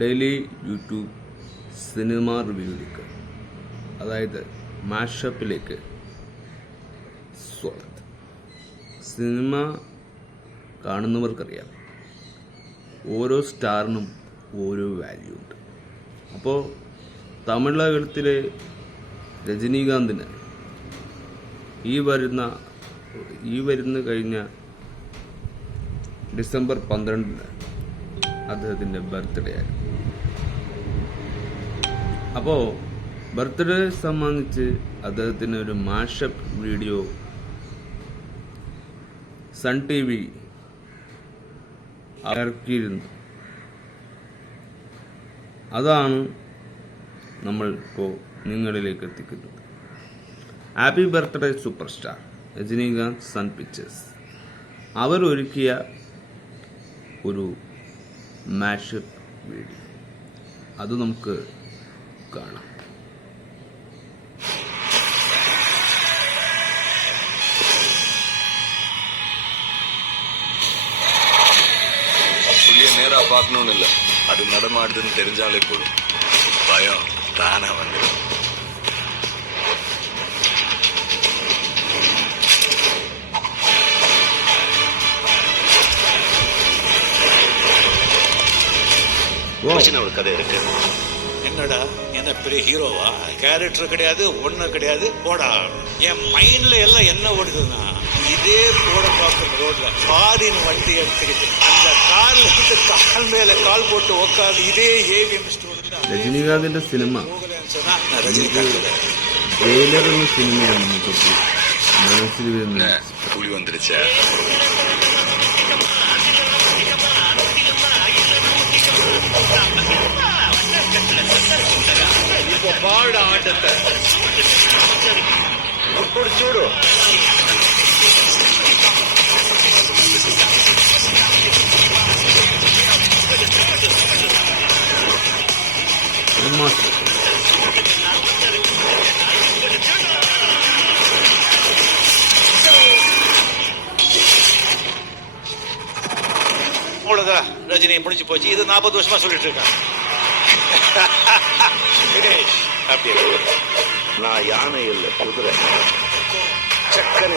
Daily YouTube cinema റിവ്യൂയിലേക്ക്, അതായത് മാഷപ്പിലേക്ക് സ്വാഗതം. Cinema കാണുന്നവർക്കറിയാം, ഓരോ സ്റ്റാറിനും ഓരോ വാല്യൂ ഉണ്ട്. അപ്പോൾ തമിഴകത്തിലെ രജനീകാന്തിന് ഈ വരുന്ന കഴിഞ്ഞ ഡിസംബർ 12 അദ്ദേഹത്തിൻ്റെ ബർത്ത്ഡേ ആയിരുന്നു. അപ്പോൾ ബർത്ത്ഡേ സംബന്ധിച്ച് അദ്ദേഹത്തിന് ഒരു മാഷപ്പ് വീഡിയോ സൺ TV ഇറക്കിയിരുന്നു. അതാണ് നമ്മൾ ഇപ്പോൾ നിങ്ങളിലേക്ക് എത്തിക്കുന്നത്. Happy birthday super star Rajinikanth Sun Pictures അവർ ഒരുക്കിയ ഒരു മാഷപ്പ് വീഡിയോ, അത് നമുക്ക് കാണാം. புள்ளிய நேரா பார்க்கணும்னு இல்ல, அது நடமாடுதுன்னு தெரிஞ்சாலே போதும், பயம் தானா வந்துடும். ஒரு கதை இருக்கு. என்னடா என்ன பெரிய ஹீரோவா? கேரக்டர் கிடையாது, ஒண்ணு கிடையாது. போடா, என் மைண்ட்ல எல்லாம் என்ன ஓடுதுன்னா, இதே போட பார்க்கும் ரோட்ல ஃபாரின் வண்டி எடுத்துக்கிட்டு அந்த கார்ல இருந்து கால் மேல கால் போட்டு உட்காந்து இதே ஏவிஎம் ஸ்டோர் രജനീകാന്തിന്റെ സിനിമ ട്രെയിലർ എന്ന സിനിമയാണ് നമുക്ക് മനസ്സിൽ വരുന്നത്. പുലി വന്നിരിച്ചാ இப்போ பாட ஆட்டத்தை చూడు. அவ்வளவுதான், ரஜினி முடிஞ்சு போச்சு. இது 40 வருஷமா சொல்லிட்டு இருக்கான். அப்படியே நான் யானை இல்ல, குதிரை. சக்கன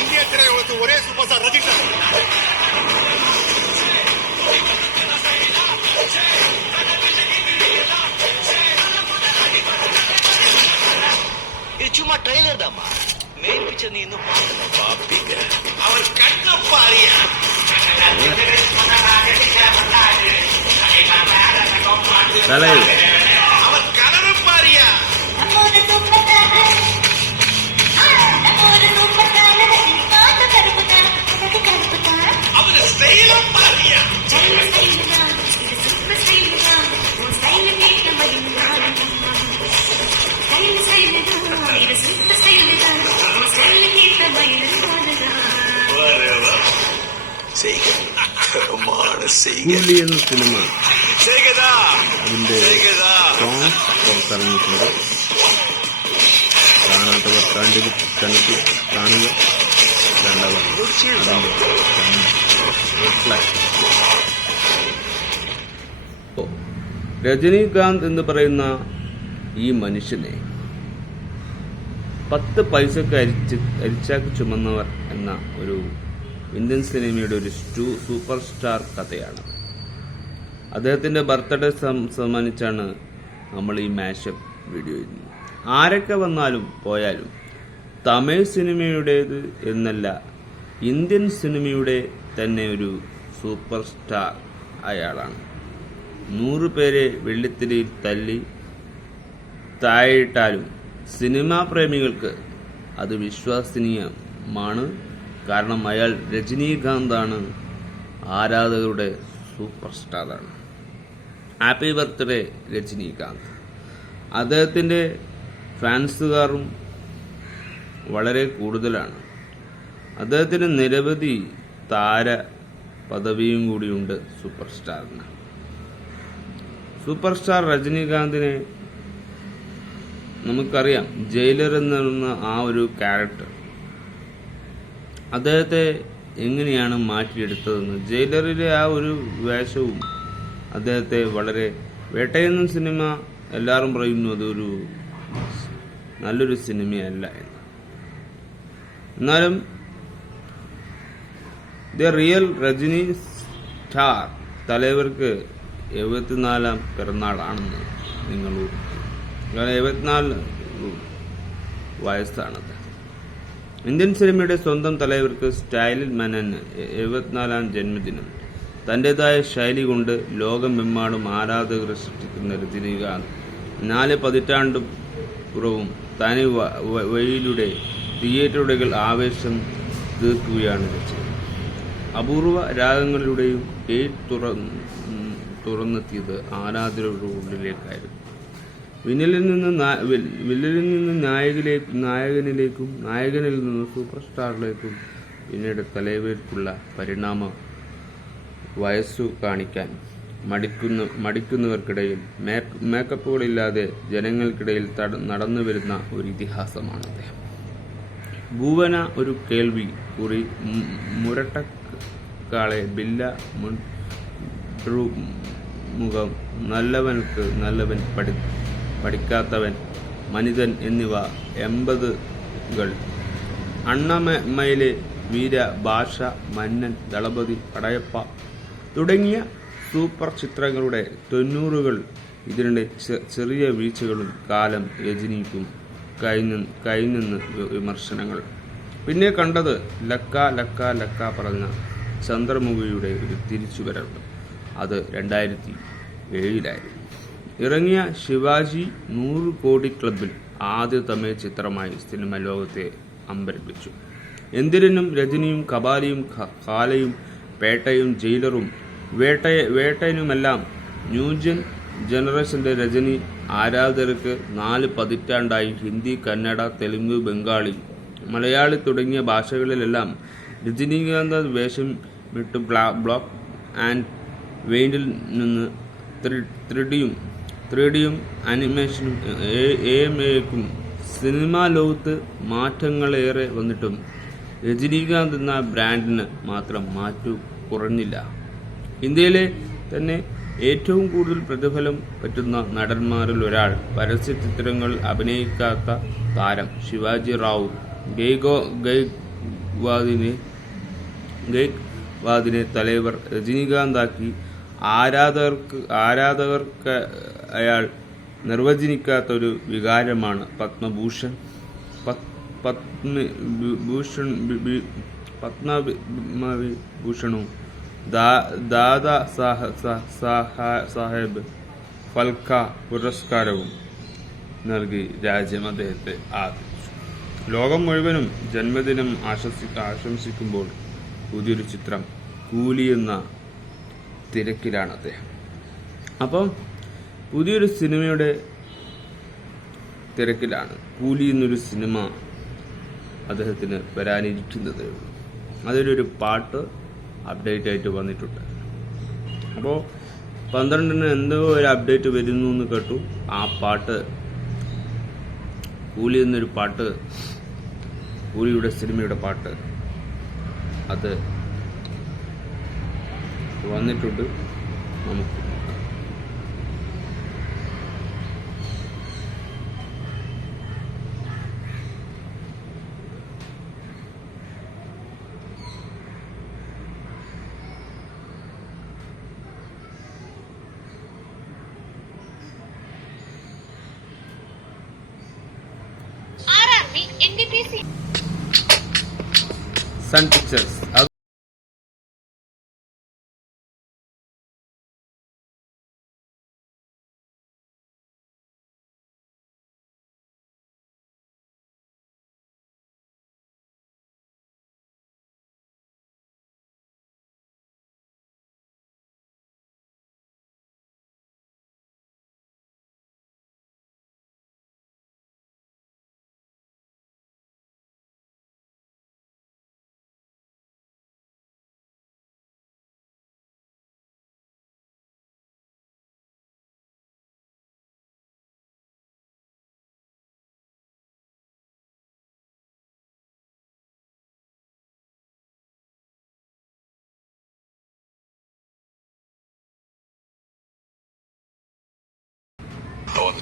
இந்திய திரையுலகத்து ஒரே சூப்பர் ஸ்டார் ரஜினி. இது சும்மா ட்ரெய்லர் தாமா, மெயின் பிக்சர் நீ இன்னும் பாப்பீங்க. அவர் கண்ண பாரியா. அவர் கலரு பாரியா. அவர் ஸ்டைலும் பாரியா. കൂലി എന്ന സിനിമ അതിന്റെ സോങ്സ് പുറത്തിറങ്ങിയിട്ടുണ്ട്. കാണാത്തവർ കണ്ടിട്ട് കാണുക. രജനീകാന്ത് എന്ന് പറയുന്ന ഈ മനുഷ്യനെ 10 പൈസക്ക് അരിച്ചാക്ക് ചുമന്നവർ എന്ന ഒരു ഇന്ത്യൻ സിനിമയുടെ ഒരു സൂപ്പർ സ്റ്റാർ കഥയാണ്. അദ്ദേഹത്തിൻ്റെ ബർത്ത്ഡേ സമ്മാനിച്ചാണ് നമ്മൾ ഈ മാഷപ്പ് വീഡിയോ ചെയ്യുന്നത്. ആരൊക്കെ വന്നാലും പോയാലും തമിഴ് സിനിമയുടേത് എന്നല്ല, ഇന്ത്യൻ സിനിമയുടെ തന്നെ ഒരു സൂപ്പർ സ്റ്റാർ അയാളാണ്. 100 പേരെ വെള്ളിത്തിരയിൽ തല്ലി താഴെയിട്ടാലും സിനിമാ പ്രേമികൾക്ക് അത് വിശ്വസനീയമാണ്. കാരണം അയാൾ രജനീകാന്താണ്, ആരാധകരുടെ സൂപ്പർ സ്റ്റാറാണ്. Happy birthday Rajinikanth. അദ്ദേഹത്തിൻ്റെ ഫാൻസുകാരും വളരെ കൂടുതലാണ്. അദ്ദേഹത്തിന് നിരവധി താര പദവിയും കൂടിയുണ്ട് സൂപ്പർ സ്റ്റാറിന്. സൂപ്പർ സ്റ്റാർ രജനീകാന്തിനെ നമുക്കറിയാം ജയിലർ എന്ന ആ ഒരു ക്യാരക്ടർ അദ്ദേഹത്തെ എങ്ങനെയാണ് മാറ്റിയെടുത്തതെന്ന്. ജയിലറിലെ ആ ഒരു വേഷവും അദ്ദേഹത്തെ വളരെ വേട്ടയെന്ന സിനിമ എല്ലാവരും പറയുന്നു അതൊരു നല്ലൊരു സിനിമയല്ല എന്ന്. എന്നാലും ദ റിയൽ രജനി സ്റ്റാർ തലവർക്ക് 74ാം പിറന്നാളാണെന്ന് നിങ്ങൾ കാരണം 74 വയസ്സാണത്. ഇന്ത്യൻ സിനിമയുടെ സ്വന്തം തലവർക്ക് സ്റ്റൈലിൽ മനന് 74ാം ജന്മദിനം. തന്റേതായ ശൈലി കൊണ്ട് ലോകമെമ്പാടും ആരാധകരെ സൃഷ്ടിക്കുന്ന രജനീകാന്ത് 4 പതിറ്റാണ്ടുപുറവും തനി വഴിയിലൂടെ തിയേറ്ററുകൾ ആവേശം തീർക്കുകയാണ് രചന. അപൂർവ രാഗങ്ങളിലൂടെയും തുറന്നെത്തിയത് ആരാധകരുടെ ഉള്ളിലേക്കായിരുന്നു. വില്ലനിൽ നിന്ന് നായകനിലേക്കും നായകനിൽ നിന്ന് സൂപ്പർ സ്റ്റാറിലേക്കും പിന്നീട് തലവേർക്കുള്ള പരിണാമം വയസ്സു കാണിക്കാൻ മടിക്കുന്നവർക്കിടയിൽ മേക്കപ്പുകളില്ലാതെ ജനങ്ങൾക്കിടയിൽ നടന്നു വരുന്ന ഒരു ഇതിഹാസമാണ് അദ്ദേഹം. ഭൂവന ഒരു കേൾവി കുറി മുരട്ടക്കാളെ ബില്ല മുഖം നല്ലവൻക്ക് നല്ലവൻ പഠിക്കാത്തവൻ മനിതൻ എന്നിവ 80കൾ അണ്ണമയിലെ വീര ഭാഷ മന്നൻ ദളപതി പടയപ്പ തുടങ്ങിയ സൂപ്പർ ചിത്രങ്ങളുടെ 90കൾ ഇതിനിടെ ചെറിയ വീഴ്ചകളും കാലം രജനിക്കും കഴിഞ്ഞെന്ന് വിമർശനങ്ങൾ. പിന്നെ കണ്ടത് ലക്ക ലക്ക ലക്ക പറഞ്ഞ ചന്ദ്രമുഖിയുടെ ഒരു തിരിച്ചുവരവ്. അത് 2007 ഇറങ്ങിയ ശിവാജി 100 കോടി ക്ലബിൽ ആദ്യ തമിഴ് ചിത്രമായി സിനിമ ലോകത്തെ അമ്പരപ്പിച്ചു. എന്തിനും രജനിയും കബാലിയും കാലയും പേട്ടയും ജയിലറും വേട്ടയനുമെല്ലാം ന്യൂ ജനറേഷന്റെ രജനി ആരാധകർക്ക് 4 പതിറ്റാണ്ടായി ഹിന്ദി, കന്നഡ, തെലുങ്ക്, ബംഗാളി, മലയാളി തുടങ്ങിയ ഭാഷകളിലെല്ലാം രജനീകാന്ത് വേഷം വിട്ട് ബ്ലോക്ക് ആൻഡ് വെയിനിൽ നിന്ന് 3Dയും അനിമേഷനും AMAക്കും സിനിമാ ലോകത്ത് മാറ്റങ്ങളേറെ വന്നിട്ടും രജനീകാന്ത് എന്ന ബ്രാൻഡിന് മാത്രം മാറ്റു കുറഞ്ഞില്ല. ഇന്ത്യയിലെ തന്നെ ഏറ്റവും കൂടുതൽ പ്രതിഫലം പറ്റുന്ന നടന്മാരിൽ ഒരാൾ, പരസ്യ ചിത്രങ്ങൾ അഭിനയിക്കാത്ത താരം ശിവാജി റാവു ഗെയ്ക്വാദിനെ തലവർ രജനീകാന്താക്കി. ആരാധകർക്ക് അയാൾ നിർവചിക്കാത്ത ഒരു വികാരമാണ് പത്മവിഭൂഷണും ദാദാ സാഹേബ് ഫൽക്ക പുരസ്കാരവും നൽകി രാജ്യം അദ്ദേഹത്തെ ആദരിച്ചു. ലോകം മുഴുവനും ജന്മദിനം ആശംസിക്കുമ്പോൾ പുതിയൊരു ചിത്രം കൂലി എന്ന തിരക്കിലാണ് അദ്ദേഹം. അപ്പം പുതിയൊരു സിനിമയുടെ തിരക്കിലാണ്. കൂലി എന്നൊരു സിനിമ അദ്ദേഹത്തിന് വരാനിരിക്കുന്നത്. അതിലൊരു പാട്ട് അപ്ഡേറ്റ് ആയിട്ട് വന്നിട്ടുണ്ട്. അപ്പോൾ 12-ന് എന്തോ ഒരു അപ്ഡേറ്റ് വരുന്നു എന്ന് കേട്ടു. ആ പാട്ട് കൂലി എന്നൊരു പാട്ട്, കൂലിയുടെ സിനിമയുടെ പാട്ട് അത് വന്നിട്ടുണ്ട്. നമുക്ക് സൺ പിക്ചേഴ്സ്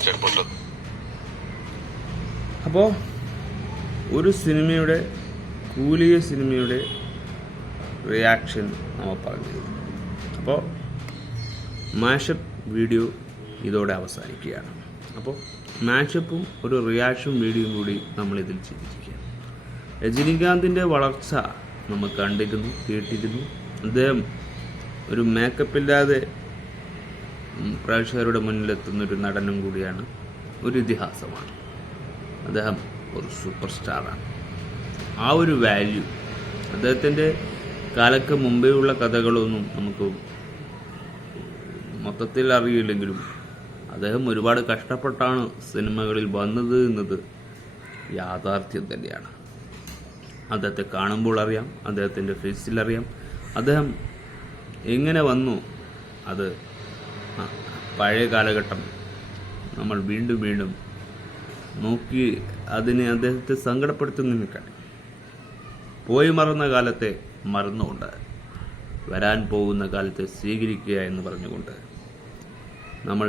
చెప్పుంటుంది. അപ്പോൾ ഒരു സിനിമയുടെ കൂലിയ സിനിമയുടെ റിയാക്ഷൻ നമ്മൾ പറഞ്ഞു. അപ്പോൾ മാഷപ്പ് വീഡിയോ ഇതോടെ അവസാനിക്കുകയാണ്. അപ്പോൾ മാഷപ്പും ഒരു റിയാക്ഷൻ വീഡിയോയും കൂടി നമ്മളിതിൽ ചെയ്തിരിക്കുക. രജനീകാന്തിൻ്റെ വളർച്ച നമ്മൾ കണ്ടിരുന്നു, കേട്ടിരുന്നു. അദ്ദേഹം ഒരു മേക്കപ്പില്ലാതെ പ്രേക്ഷകരുടെ മുന്നിലെത്തുന്നൊരു നടനും കൂടിയാണ്, ഒരു ഇതിഹാസമാണ്. അദ്ദേഹം ഒരു സൂപ്പർ സ്റ്റാറാണ്. ആ ഒരു വാല്യൂ അദ്ദേഹത്തിൻ്റെ കാലക്ക് മുമ്പേ ഉള്ള കഥകളൊന്നും നമുക്ക് മൊത്തത്തിൽ അറിയില്ലെങ്കിലും അദ്ദേഹം ഒരുപാട് കഷ്ടപ്പെട്ടാണ് സിനിമകളിൽ വന്നത് എന്നത് യാഥാർത്ഥ്യം തന്നെയാണ്. അദ്ദേഹത്തെ കാണുമ്പോൾ അറിയാം, അദ്ദേഹത്തിൻ്റെ ഫേസിൽ അറിയാം അദ്ദേഹം എങ്ങനെ വന്നു. അത് പഴയ കാലഘട്ടം നമ്മൾ വീണ്ടും വീണ്ടും നോക്കി അതിനെ അദ്ദേഹത്തെ സങ്കടപ്പെടുത്തുന്നതിനേക്കാൾ പോയി മറന്ന കാലത്തെ മറന്നുകൊണ്ട് വരാൻ പോകുന്ന കാലത്തെ സ്വീകരിക്കുക എന്ന് പറഞ്ഞുകൊണ്ട് നമ്മൾ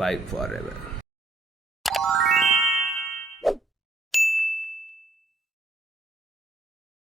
ബൈ ഫോർ എവർ.